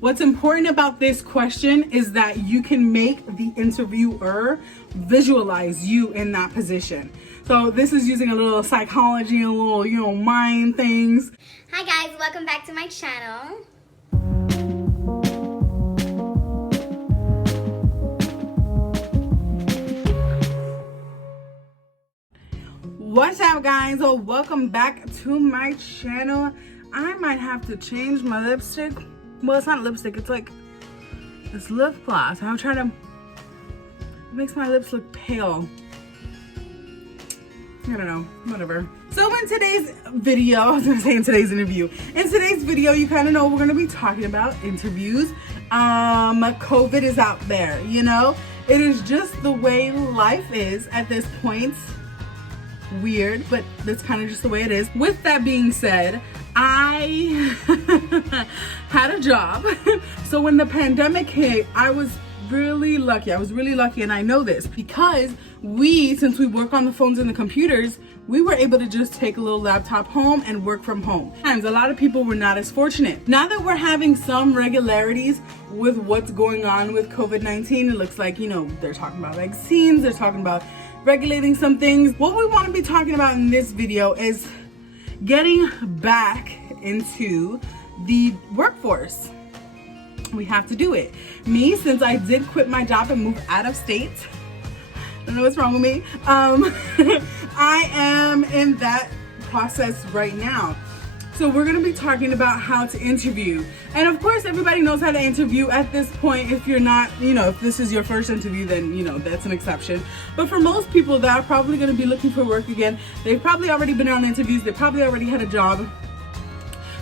What's important about this question is that you can make the interviewer visualize you in that position. So this is using a little psychology and a little, mind things. Hi guys, welcome back to my channel. What's up, guys? So welcome back to my channel. I might have to change my lipstick. Well, it's not lipstick, it's like this lip gloss. I'm trying to, it makes my lips look pale. I don't know, whatever. So in today's video, I was gonna say in today's interview. In today's video, you kind of know we're gonna be talking about interviews. COVID is out there, It is just the way life is at this point. Weird, but that's kind of just the way it is. With that being said, I had a job. So when the pandemic hit, I was really lucky. And I know this because since we work on the phones and the computers, we were able to just take a little laptop home and work from home. A lot of people were not as fortunate. Now that we're having some regularities with what's going on with COVID-19, it looks like, they're talking about vaccines, they're talking about regulating some things. What we want to be talking about in this video is getting back into the workforce. We have to do it. Me, since I did quit my job and move out of state, I don't know what's wrong with me. I am in that process right now. So we're gonna be talking about how to interview. And of course, everybody knows how to interview at this point. If you're not, if this is your first interview, then, that's an exception. But for most people that are probably gonna be looking for work again, they've probably already been on interviews, they probably already had a job.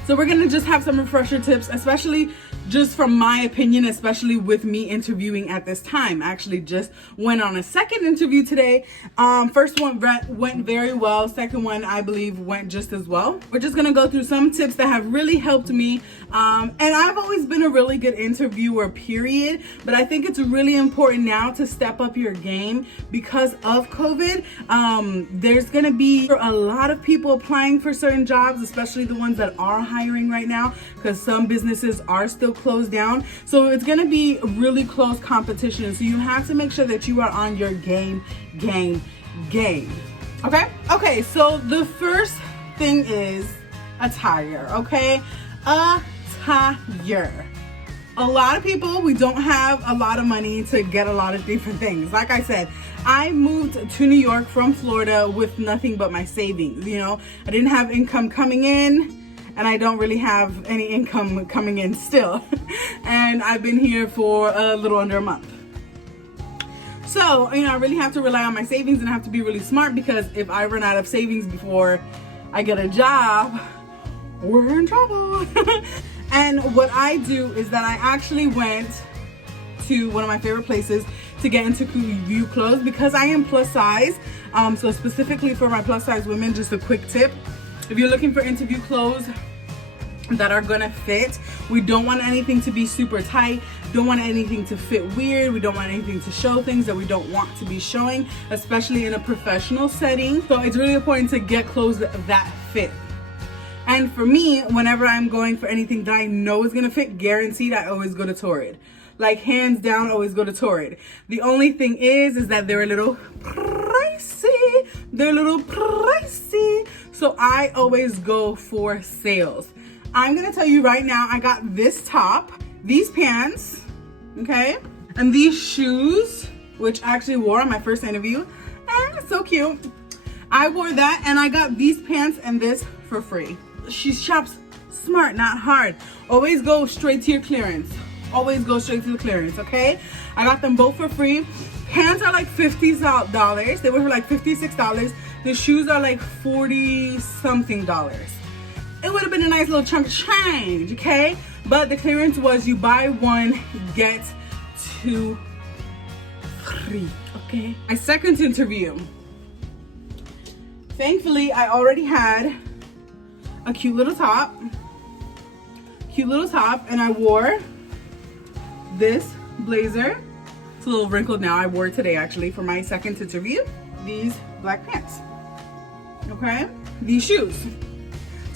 So we're gonna just have some refresher tips, especially just from my opinion, especially with me interviewing at this time. I actually just went on a second interview today. First one went very well. Second one, I believe, went just as well. We're just gonna go through some tips that have really helped me. And I've always been a really good interviewer, period. But I think it's really important now to step up your game because of COVID. There's gonna be a lot of people applying for certain jobs, especially the ones that are hiring right now, because some businesses are still closed down. So it's gonna be really close competition. So you have to make sure that you are on your game. Okay, so the first thing is attire, okay? Attire. A lot of people, we don't have a lot of money to get a lot of different things. Like I said, I moved to New York from Florida with nothing but my savings, I didn't have income coming in, and I don't really have any income coming in still. And I've been here for a little under a month. So, I really have to rely on my savings and I have to be really smart, because if I run out of savings before I get a job, we're in trouble. And what I do is that I actually went to one of my favorite places to get into review clothes because I am plus size. So specifically for my plus size women, just a quick tip. If you're looking for interview clothes that are gonna fit, we don't want anything to be super tight, don't want anything to fit weird, we don't want anything to show things that we don't want to be showing, especially in a professional setting. So it's really important to get clothes that fit. And for me, whenever I'm going for anything that I know is gonna fit, guaranteed, I always go to Torrid. Like hands down, always go to Torrid. The only thing is that they're a little pricey. So I always go for sales. I'm gonna tell you right now, I got this top, these pants, okay? And these shoes, which I actually wore on my first interview. And so cute. I wore that and I got these pants and this for free. She shops smart, not hard. Always go straight to your clearance. Always go straight to the clearance, okay? I got them both for free. Pants are like $50. They were for like $56. The shoes are like $40-something. It would have been a nice little chunk of change, okay? But the clearance was you buy one, get two free, okay? My second interview. Thankfully, I already had a cute little top, and I wore this blazer. It's a little wrinkled now. I wore it today actually for my second interview. These black pants, okay? These shoes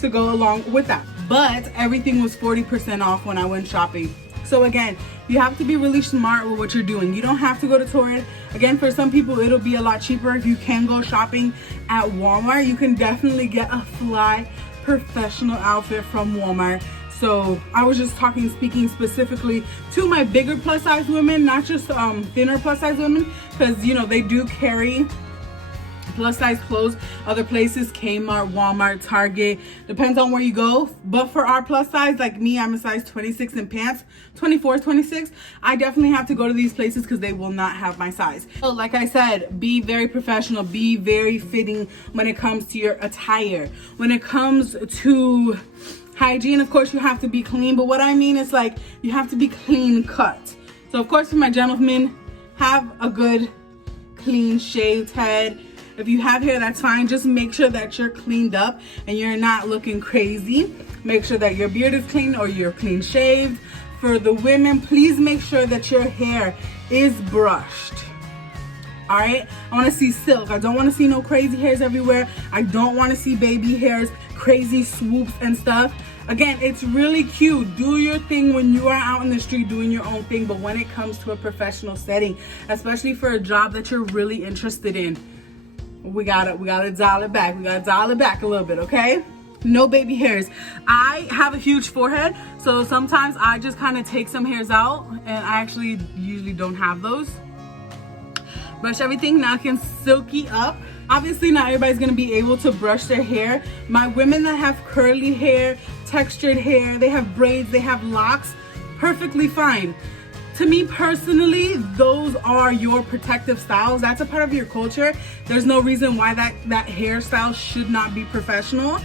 to go along with that. But everything was 40% off when I went shopping. So again, you have to be really smart with what you're doing. You don't have to go to Torrid. Again, for some people, it'll be a lot cheaper. If you can go shopping at Walmart, you can definitely get a fly professional outfit from Walmart. So I was just speaking specifically to my bigger plus size women, not just thinner plus size women, because you know they do carry plus size clothes other places, Kmart, Walmart, Target, depends on where you go. But for our plus size, like me, I'm a size 26 in pants, 24, 26. I definitely have to go to these places because they will not have my size. So like I said, be very professional, be very fitting when it comes to your attire. When it comes to hygiene, of course you have to be clean, but what I mean is like you have to be clean cut. So of course for my gentlemen, have a good clean shaved head. If you have hair, that's fine. Just make sure that you're cleaned up and you're not looking crazy. Make sure that your beard is clean or you're clean shaved. For the women, please make sure that your hair is brushed. All right, I want to see silk. I don't want to see no crazy hairs everywhere. I don't want to see baby hairs, crazy swoops and stuff. Again, it's really cute. Do your thing when you are out in the street doing your own thing, but when it comes to a professional setting, especially for a job that you're really interested in, we gotta dial it back. We gotta dial it back a little bit, okay? No baby hairs. I have a huge forehead, so sometimes I just kind of take some hairs out, and I actually usually don't have those. Brush everything nice and silky up. Obviously, not everybody's gonna be able to brush their hair. My women that have curly hair, textured hair, they have braids, they have locks, perfectly fine. To me personally, those are your protective styles. That's a part of your culture. There's no reason why that hairstyle should not be professional.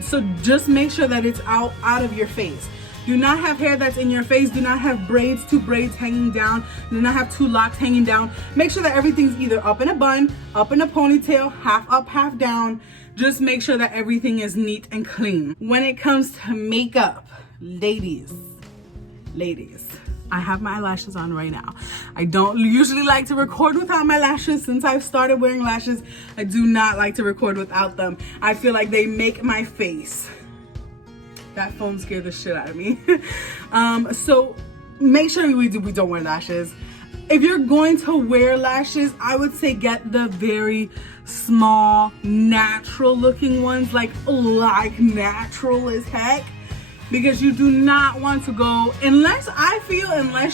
So just make sure that it's out of your face. Do not have hair that's in your face. Do not have braids, two braids hanging down. Do not have two locks hanging down. Make sure that everything's either up in a bun, up in a ponytail, half up, half down. Just make sure that everything is neat and clean. When it comes to makeup, ladies, I have my eyelashes on right now. I don't usually like to record without my lashes. Since I've started wearing lashes, I do not like to record without them. I feel like they make my face. That phone scared the shit out of me. So make sure we don't wear lashes. If you're going to wear lashes, I would say get the very small, natural looking ones, like natural as heck. Because you do not want to go, unless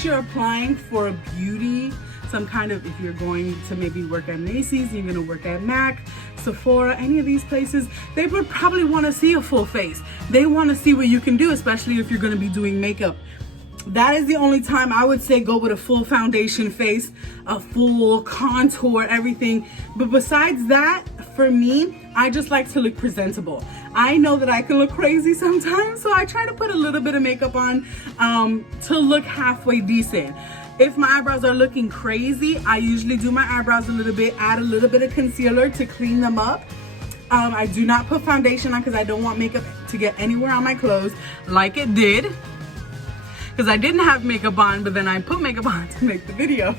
you're applying for a beauty, some kind of, if you're going to maybe work at Macy's, you're gonna work at MAC, Sephora, any of these places, they would probably want to see a full face. They want to see what you can do, especially if you're going to be doing makeup. That is the only time I would say go with a full foundation face, a full contour, everything. But besides that, for me, I just like to look presentable. I know that I can look crazy sometimes, so I try to put a little bit of makeup on to look halfway decent. If my eyebrows are looking crazy, I usually do my eyebrows a little bit, add a little bit of concealer to clean them up. I do not put foundation on because I don't want makeup to get anywhere on my clothes like it did. Because I didn't have makeup on, but then I put makeup on to make the video.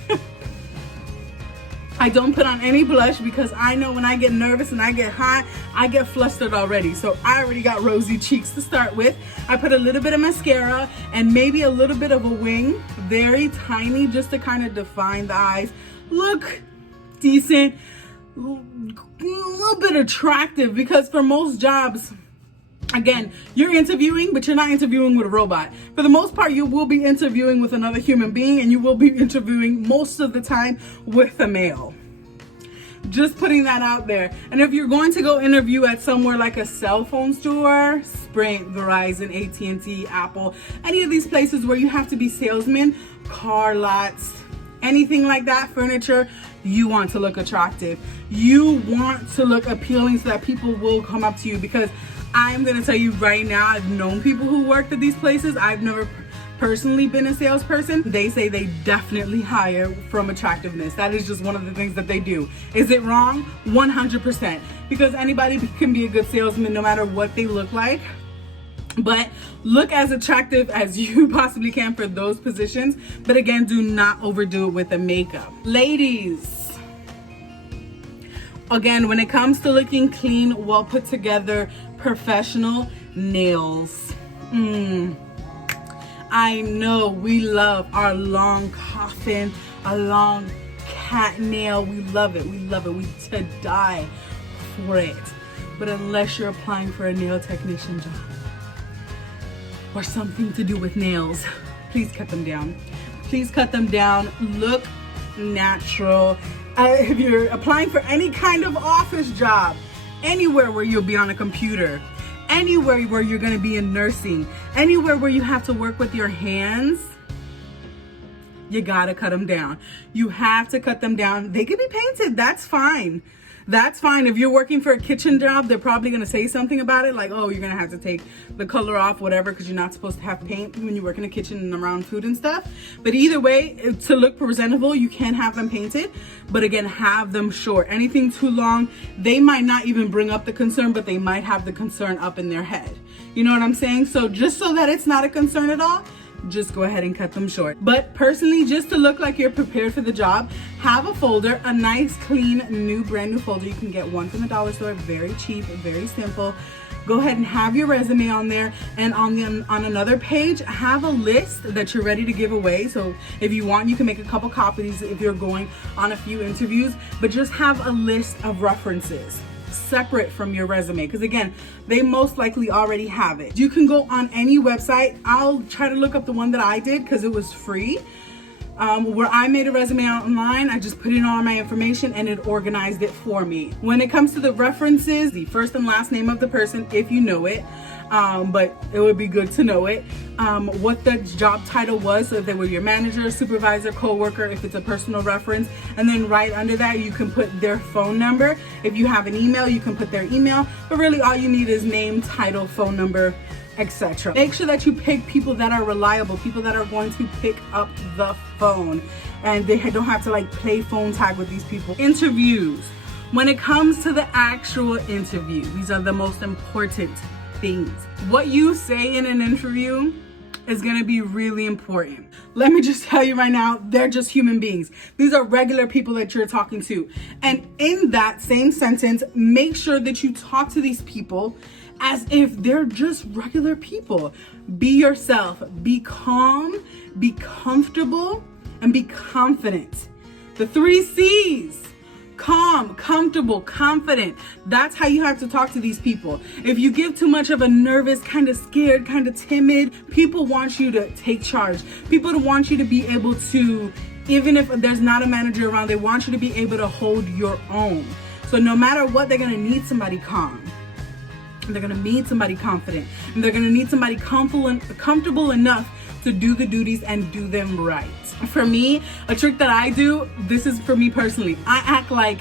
I don't put on any blush because I know when I get nervous and I get hot, I get flustered already. So I already got rosy cheeks to start with. I put a little bit of mascara and maybe a little bit of a wing, very tiny, just to kind of define the eyes. Look decent, a little bit attractive, because for most jobs, again, you're interviewing, but you're not interviewing with a robot. For the most part, you will be interviewing with another human being, and you will be interviewing most of the time with a male. Just putting that out there. And if you're going to go interview at somewhere like a cell phone store, Sprint, Verizon, AT&T, Apple, any of these places where you have to be salesmen, car lots, anything like that, furniture, you want to look attractive. You want to look appealing so that people will come up to you, because I'm gonna tell you right now, I've known people who worked at these places. I've never personally been a salesperson. They say they definitely hire from attractiveness. That is just one of the things that they do. Is it wrong? 100%. Because anybody can be a good salesman no matter what they look like. But look as attractive as you possibly can for those positions. But again, do not overdo it with the makeup. Ladies, again, when it comes to looking clean, well put together, professional nails. I know we love our long coffin, a long cat nail. We love it. We love it. We to die for it. But unless you're applying for a nail technician job or something to do with nails, please cut them down. Please cut them down. Look natural. If you're applying for any kind of office job, anywhere where you'll be on a computer, anywhere where you're going to be in nursing, anywhere where you have to work with your hands, you gotta cut them down. You have to cut them down. They can be painted. That's fine. That's fine. If you're working for a kitchen job, they're probably going to say something about it, like, oh, you're going to have to take the color off, whatever, because you're not supposed to have paint when you work in a kitchen and around food and stuff. But either way, to look presentable, you can have them painted, but again, have them short. Anything too long, they might not even bring up the concern, but they might have the concern up in their head. You know what I'm saying? So just so that it's not a concern at all, just go ahead and cut them short. But personally, just to look like you're prepared for the job, have a folder, a nice, clean, brand new folder. You can get one from the dollar store, very cheap, very simple. Go ahead and have your resume on there, and on another page, have a list that you're ready to give away. So if you want, you can make a couple copies if you're going on a few interviews, but just have a list of references separate from your resume, because again, they most likely already have it. You can go on any website. I'll try to look up the one that I did because it was free, where I made a resume online. I just put in all my information and it organized it for me. When it comes to the references, the first and last name of the person, if you know it, but it would be good to know it, what the job title was, so if they were your manager, supervisor, co-worker, if it's a personal reference, and then right under that you can put their phone number. If you have an email, you can put their email, but really all you need is name, title, phone number, etc. Make sure that you pick people that are reliable, people that are going to pick up the phone, and they don't have to like play phone tag with these people. Interviews. When it comes to the actual interview, these are the most important things. What you say in an interview is going to be really important. Let me just tell you right now, they're just human beings. These are regular people that you're talking to. And in that same sentence, make sure that you talk to these people as if they're just regular people. Be yourself, be calm, be comfortable, and be confident. The 3 C's. Calm, comfortable, confident. That's how you have to talk to these people. If you give too much of a nervous, kind of scared, kind of timid, people want you to take charge. People want you to be able to, even if there's not a manager around, they want you to be able to hold your own. So no matter what, they're going to need somebody calm. They're going to need somebody confident. And they're going to need somebody comfortable enough to do the duties and do them right. For me, a trick that I do, this is for me personally, I act like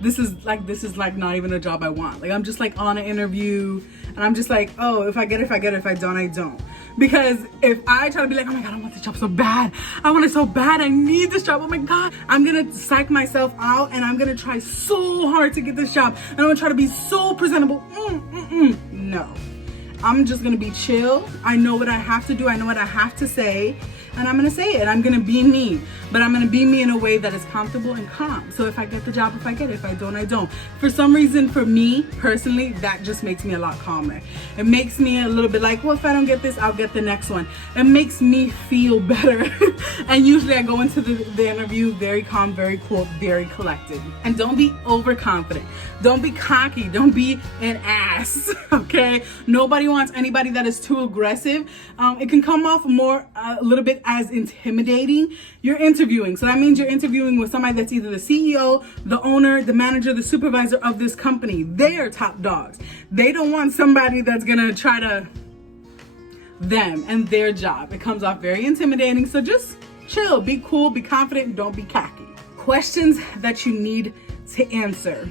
this is like not even a job I want. Like I'm just like on an interview and I'm just like, oh, if I get it, I get it. If I don't, I don't. Because if I try to be like, oh my God, I want this job so bad. I want it so bad. I need this job. Oh my God. I'm going to psych myself out and I'm going to try so hard to get this job. And I'm going to try to be so presentable. No. I'm just going to be chill. I know what I have to do. I know what I have to say. And I'm going to say it. I'm going to be me. But I'm going to be me in a way that is comfortable and calm. So if I get the job, if I get it. If I don't, I don't. For some reason, for me, personally, that just makes me a lot calmer. It makes me a little bit like, well, if I don't get this, I'll get the next one. It makes me feel better. And usually I go into the interview very calm, very cool, very collected. And don't be overconfident. Don't be cocky. Don't be an ass. Okay? Nobody wants anybody that is too aggressive. It can come off more, a little bit as intimidating. You're interviewing. So that means you're interviewing with somebody that's either the CEO, the owner, the manager, the supervisor of this company. They're top dogs. They don't want somebody that's going to try to them and their job. It comes off very intimidating. So just chill, be cool, be confident, don't be cocky. Questions that you need to answer.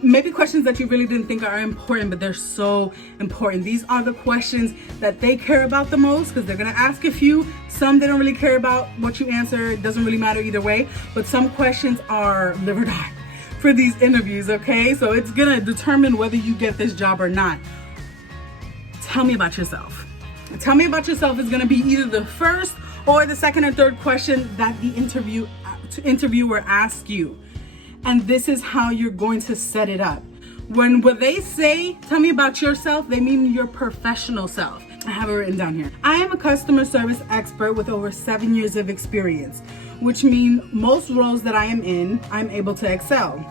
Maybe questions that you really didn't think are important, but they're so important. These are the questions that they care about the most because they're going to ask a few. Some they don't really care about what you answer. It doesn't really matter either way. But some questions are live or die for these interviews, okay? So it's going to determine whether you get this job or not. Tell me about yourself. Tell me about yourself is going to be either the first or the second or third question that the interviewer asks you. And this is how you're going to set it up. When they say, tell me about yourself, they mean your professional self. I have it written down here. I am a customer service expert with over 7 years of experience, which means most roles that I am in, I'm able to excel.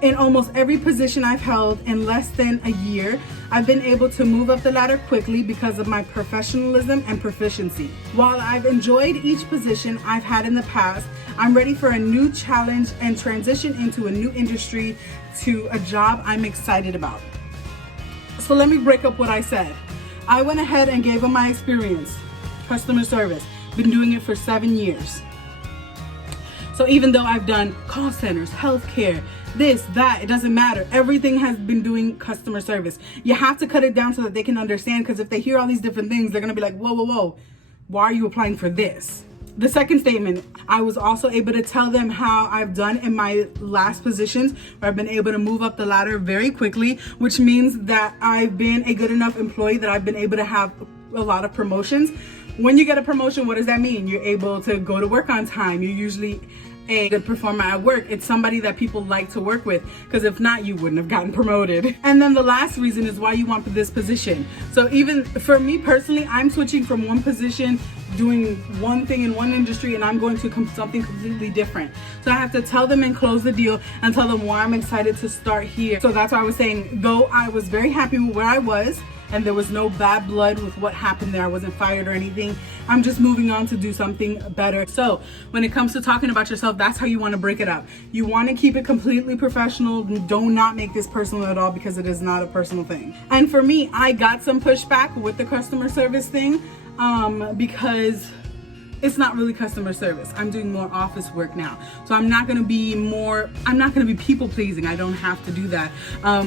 In almost every position I've held in less than a year, I've been able to move up the ladder quickly because of my professionalism and proficiency. While I've enjoyed each position I've had in the past, I'm ready for a new challenge and transition into a new industry to a job I'm excited about. So let me break up what I said. I went ahead and gave them my experience, customer service. Been doing it for 7 years. So even though I've done call centers, healthcare, this, that, it doesn't matter. Everything has been doing customer service. You have to cut it down so that they can understand, because if they hear all these different things, they're gonna be like, whoa, whoa, whoa, why are you applying for this? The second statement, I was also able to tell them how I've done in my last positions where I've been able to move up the ladder very quickly, which means that I've been a good enough employee that I've been able to have a lot of promotions. When you get a promotion, what does that mean? You're able to go to work on time. You're usually a good performer at work. It's somebody that people like to work with, because if not, you wouldn't have gotten promoted. And then the last reason is why you want this position. So even for me personally, I'm switching from one position, doing one thing in one industry, and I'm going to something completely different. So I have to tell them and close the deal and tell them why I'm excited to start here. So that's why I was saying, though I was very happy with where I was, and there was no bad blood with what happened there, I wasn't fired or anything, I'm just moving on to do something better. So when it comes to talking about yourself, that's how you want to break it up. You want to keep it completely professional. Do not make this personal at all, because it is not a personal thing. And for me, I got some pushback with the customer service thing, because it's not really customer service. I'm doing more office work now. So I'm not gonna be people pleasing. I don't have to do that.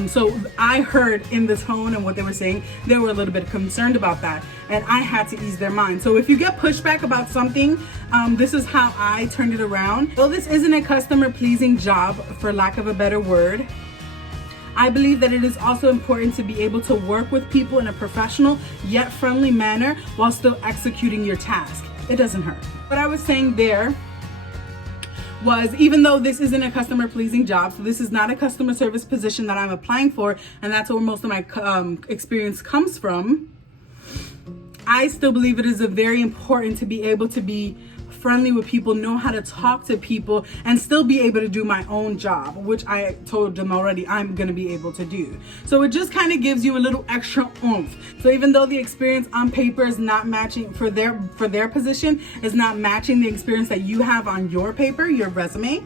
So I heard in the tone and what they were saying, they were a little bit concerned about that. And I had to ease their mind. So if you get pushback about something, this is how I turned it around. Well, this isn't a customer pleasing job, for lack of a better word. I believe that it is also important to be able to work with people in a professional yet friendly manner while still executing your task. It doesn't hurt. What I was saying there was, even though this isn't a customer pleasing job, so this is not a customer service position that I'm applying for, and that's where most of my experience comes from, I still believe it is very important to be able to be friendly with people, know how to talk to people, and still be able to do my own job, which I told them already I'm gonna be able to do. So it just kind of gives you a little extra oomph. So even though the experience on paper is not matching for their position, is not matching the experience that you have on your paper, your resume,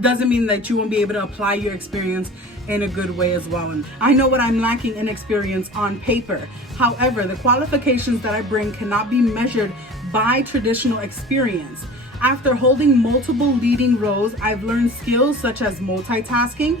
doesn't mean that you won't be able to apply your experience in a good way as well. And I know what I'm lacking in experience on paper. However, the qualifications that I bring cannot be measured by traditional experience. After holding multiple leading roles, I've learned skills such as multitasking,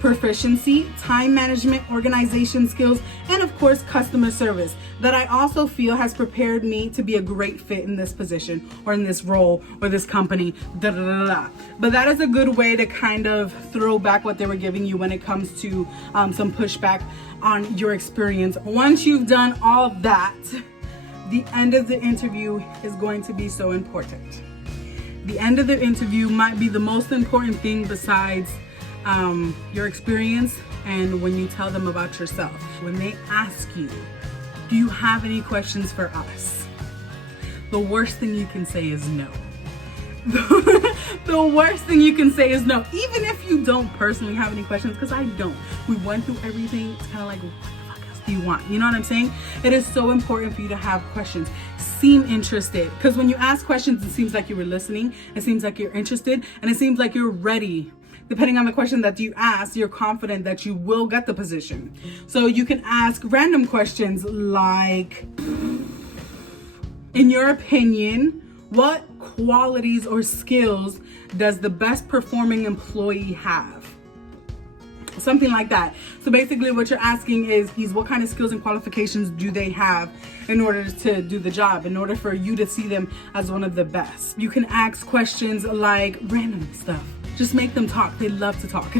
proficiency, time management, organization skills, and of course, customer service, that I also feel has prepared me to be a great fit in this position or in this role or this company, da da da da. But that is a good way to kind of throw back what they were giving you when it comes to some pushback on your experience. Once you've done all that, the end of the interview is going to be so important. The end of the interview might be the most important thing besides your experience and when you tell them about yourself. When they ask you, do you have any questions for us? The worst thing you can say is no. The worst thing you can say is no, even if you don't personally have any questions, because I don't. We went through everything. It's kind of like, what the fuck else do you want? You know what I'm saying? It is so important for you to have questions. Seem interested, because when you ask questions, it seems like you were listening. It seems like you're interested, and it seems like you're ready. Depending on the question that you ask, you're confident that you will get the position. So you can ask random questions like, in your opinion, what qualities or skills does the best performing employee have? Something like that. So basically what you're asking is what kind of skills and qualifications do they have in order to do the job, in order for you to see them as one of the best. You can ask questions like random stuff. Just make them talk. They love to talk.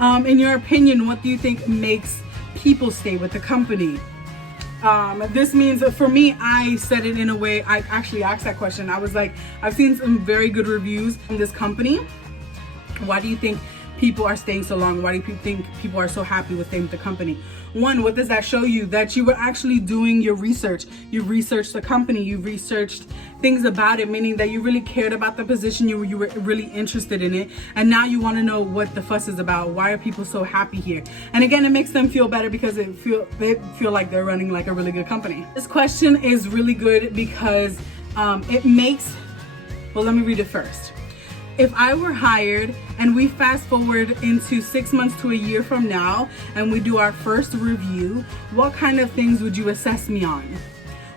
In your opinion, what do you think makes people stay with the company? This means, for me, I said it in a way, I actually asked that question. I was like, I've seen some very good reviews from this company. Why do you think people are staying so long? Why do you think people are so happy with staying with the company? One, what does that show you? That you were actually doing your research. You researched the company, you researched things about it, meaning that you really cared about the position, you were really interested in it, and now you want to know what the fuss is about. Why are people so happy here? And again, it makes them feel better because they feel like they're running like a really good company. This question is really good because it makes, well, let me read it first. If I were hired and we fast forward into 6 months to a year from now and we do our first review, what kind of things would you assess me on?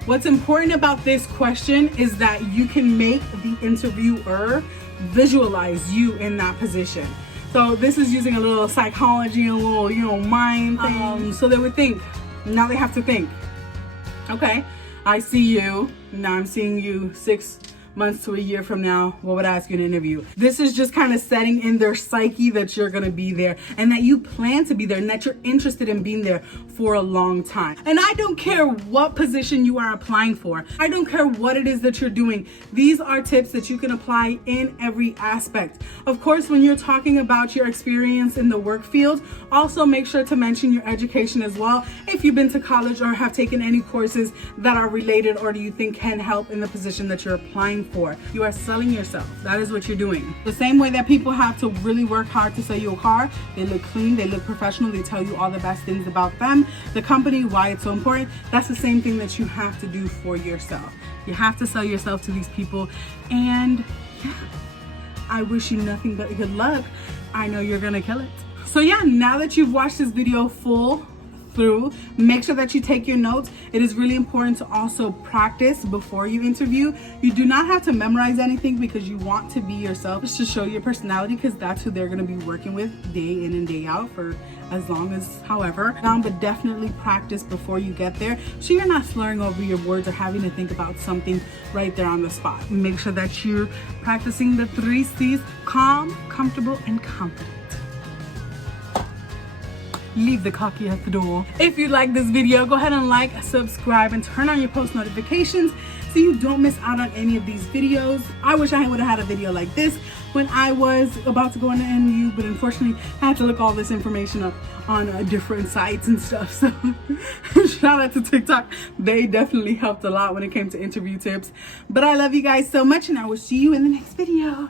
What's important about this question is that you can make the interviewer visualize you in that position. So this is using a little psychology, a little, mind thing. So they would think, now they have to think, okay, I see you, now I'm seeing you 6 months to a year from now, what would I ask you in an interview? This is just kind of setting in their psyche that you're gonna be there and that you plan to be there and that you're interested in being there for a long time. And I don't care what position you are applying for. I don't care what it is that you're doing. These are tips that you can apply in every aspect. Of course, when you're talking about your experience in the work field, also make sure to mention your education as well. If you've been to college or have taken any courses that are related or do you think can help in the position that you're applying for. You are selling yourself. That is what you're doing. The same way that people have to really work hard to sell you a car, they look clean, they look professional, they tell you all the best things about them, the company, why it's so important. That's the same thing that you have to do for yourself. You have to sell yourself to these people, and yeah, I wish you nothing but good luck. I know you're gonna kill it. So yeah, now that you've watched this video full through, make sure that you take your notes. It is really important to also practice before you interview. You do not have to memorize anything because you want to be yourself, just to show your personality, because that's who they're going to be working with day in and day out for as long as however. But definitely practice before you get there so you're not slurring over your words or having to think about something right there on the spot. Make sure that you're practicing the 3 C's: calm, comfortable, and confident. Leave the cocky at the door. If you like this video, go ahead and like, subscribe, and turn on your post notifications so you don't miss out on any of these videos. I wish I would have had a video like this when I was about to go into NU, but unfortunately I had to look all this information up on different sites and stuff. So shout out to TikTok. They definitely helped a lot when it came to interview tips. But I love you guys so much, and I will see you in the next video.